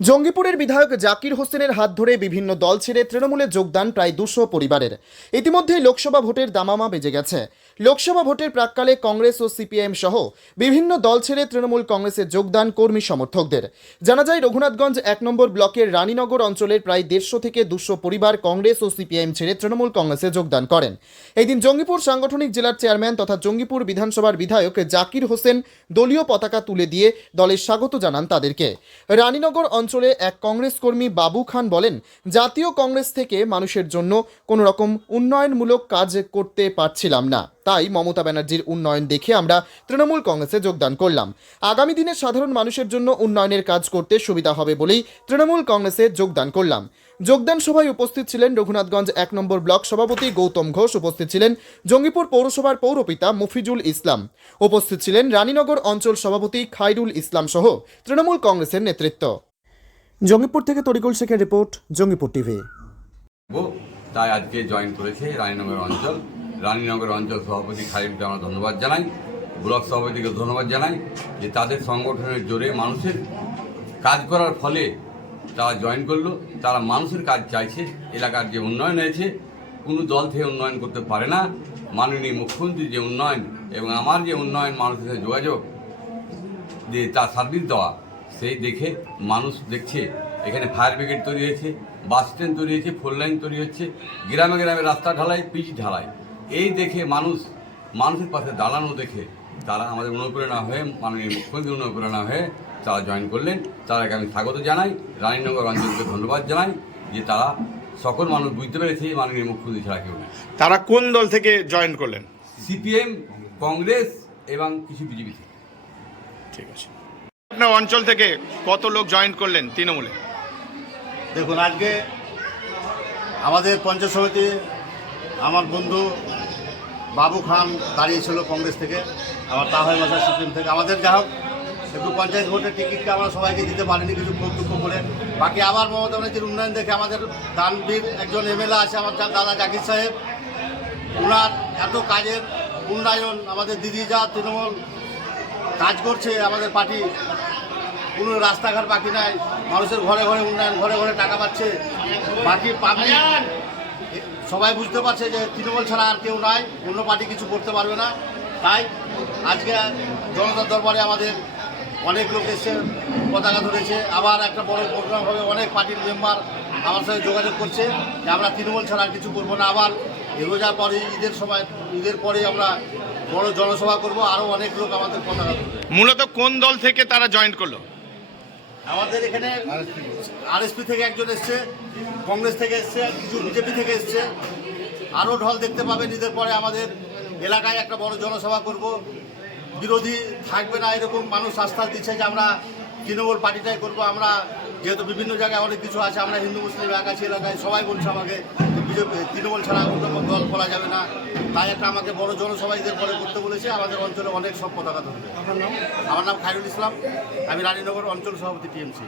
জঙ্গিপুরের বিধায়ক জাকির হোসেনের হাত ধরে বিভিন্ন দল ছেড়ে তৃণমূলে যোগদান প্রায় দুশো পরিবারের। ইতিমধ্যেই লোকসভা ভোটের দামামা বেজে গেছে। লোকসভা ভোটের প্রাককালে কংগ্রেস ও সিপিআইএম সহ বিভিন্ন দল ছেড়ে তৃণমূল কংগ্রেসে যোগদান কর্মী সমর্থকদের। জানা যায়, রঘুনাথগঞ্জ এক নম্বর ব্লকের রানীনগর অঞ্চলের প্রায় দেড়শো থেকে দুশো পরিবার কংগ্রেস ও সিপিআইএম ছেড়ে তৃণমূল কংগ্রেসে যোগদান করেন। এই দিন জঙ্গিপুর সাংগঠনিক জেলার চেয়ারম্যান তথা জঙ্গিপুর বিধানসভার বিধায়ক জাকির হোসেন দলীয় পতাকা তুলে দিয়ে দলের স্বাগত জানান তাদেরকে। রানীনগর অঞ্চলে এক কংগ্রেস কর্মী বাবু খান বলেন, জাতীয় কংগ্রেস থেকে মানুষের জন্য কোনো রকম উন্নয়নমূলক কাজ করতে পারছিলাম না। তাই মমতা ব্যানার্জির উন্নয়ন দেখে আমরা তৃণমূল কংগ্রেসে যোগদান করলাম। আগামী দিনে সাধারণ মানুষের জন্য উন্নয়নের কাজ করতে সুবিধা হবে বলেই তৃণমূল কংগ্রেসে যোগদান করলাম। যোগদান সভায় উপস্থিত ছিলেন রঘুনাথগঞ্জ এক নম্বর ব্লক সভাপতি গৌতম ঘোষ, উপস্থিত ছিলেন জঙ্গিপুর পৌরসভার পৌরপিতা মফিজুল ইসলাম, উপস্থিত ছিলেন রানীনগর অঞ্চল সভাপতি খাইরুল ইসলাম সহ তৃণমূল কংগ্রেসের নেতৃত্ব। জঙ্গিপুর থেকে তরিকুল শেখের রিপোর্ট, জঙ্গিপুর টিভি। তাই আজকে জয়েন করেছে রানীনগর অঞ্চল। রানীনগর অঞ্চল সভাপতি খালিদকে আমরা ধন্যবাদ জানাই। ব্লক সভাপতিকে ধন্যবাদ জানাই যে তাদের সংগঠনের জোরে মানুষের কাজ করার ফলে তারা জয়েন করল। তারা মানুষের কাজ চাইছে, এলাকার যে উন্নয়ন হয়েছে, কোনো দল থেকে উন্নয়ন করতে পারে না। মাননীয় মুখ্যমন্ত্রীর যে উন্নয়ন এবং আমার যে উন্নয়ন, মানুষের সাথে যোগাযোগ, যে তার সার্ভিস দেওয়া সেই দেখে মানুষ দেখছে এখানে ফায়ার ব্রিগেড তৈরি হয়েছে বাস স্ট্যান্ড তৈরি হয়েছে ফোর লাইন তৈরি হচ্ছে গ্রামে গ্রামে রাস্তা ঢালাই পিচ ঢালাই। এই দেখে মানুষ মানুষের পাশে দাঁড়ানো দেখে তারা আমাদের অনুপ্রেরণা হয়ে মাননীয় মুখ্যমন্ত্রী অনুপ্রেরণা হয়ে তারা জয়েন করলেন। তাদেরকে আমি স্বাগত জানাই রানীনগর অঞ্চলকে ধন্যবাদ জানাই যে তারা সকল মানুষ বুঝতে পেরেছে মাননীয় মুখ্যমন্ত্রী ছাড়া কেউ নেই। তারা কোন দল থেকে জয়েন করলেন? সিপিএম কংগ্রেস এবং কিছু বিজেপি থেকে। ঠিক আছে। আপনার অঞ্চল থেকে কত লোক জয়েন করলেন তৃণমূলে? দেখুন, আজকে আমাদের পঞ্চায়েত সমিতি, আমার বন্ধু বাবু খান দাঁড়িয়েছিল কংগ্রেস থেকে, আমার তাহলে মাসা সিপিএম থেকে। আমাদের যা হোক, একটু পঞ্চায়েত ভোটের টিকিটটা আমরা সবাইকে দিতে পারিনি কিছু ক্ষোভ দুঃখ করে। বাকি আবার মমতা ব্যানার্জির উন্নয়ন দেখে আমাদের দানবীর একজন এমএলএ আছে, আমার দাদা জাকির সাহেব। ওনার এত কাজের উন্নয়ন আমাদের দিদি যা তৃণমূল কাজ করছে আমাদের পার্টি। কোনো রাস্তাঘাট বাকি নাই। মানুষের ঘরে ঘরে উন্নয়ন ঘরে ঘরে টাকা পাচ্ছে। বাকি পাবলিক সবাই বুঝতে পারছে যে তৃণমূল ছাড়া আর কেউ নাই অন্য পার্টি কিছু করতে পারবে না। তাই আজকে জনতার দরবারে আমাদের অনেক লোক এসে পতাকা ধরেছে। আবার একটা বড় প্রোগ্রাম হবে অনেক পার্টির মেম্বার আমার সাথে যোগাযোগ করছে যে আমরা তৃণমূল ছাড়া আর কিছু করব না। আবার এ রোজার পরে ঈদের সময় ঈদের পরে আমরা বড় জনসভা করব আরও অনেক লোক আমাদের পতাকা ধরবে মূলত কোন দল থেকে তারা জয়েন করল? আমাদের এখানে আরএসপি থেকে একজন এসছে কংগ্রেস থেকে এসছে কিছু বিজেপি থেকে এসছে। আরও ঢল দেখতে পাবেন ঈদের পরে আমাদের এলাকায় একটা বড় জনসভা করব। বিরোধী থাকবে না এরকম মানুষ আস্থা দিচ্ছে যে আমরা তৃণমূল পার্টিটাই করব। আমরা যেহেতু বিভিন্ন জায়গায় অনেক কিছু আছে আমরা হিন্দু মুসলিম একাশি এলাকায় সবাই বলছে আমাকে বিজেপি তৃণমূল ছাড়া অন্য দল করা যাবে না। তাই একটা আমাকে বড় জনসভাইদের পরে করতে বলেছে আমাদের অঞ্চলে অনেক সব পতাকা ধরবে। আমার নাম খায়রুল ইসলাম আমি রানীনগর অঞ্চল সভাপতি টিএমসি।